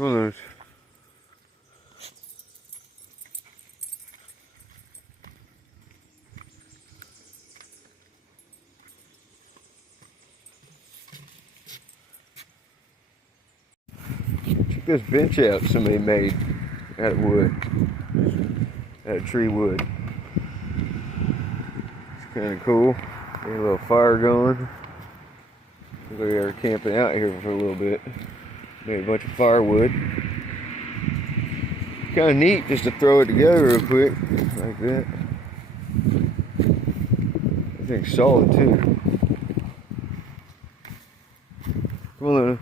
Come on, Luna. Check this bench out somebody made out of wood. Out of tree wood. It's kind of cool. Got a little fire going. Looks like they are camping out here for a little bit. Made a bunch of firewood. Kind of neat just to throw it together real quick, like that. I think solid too. Come on, Luna.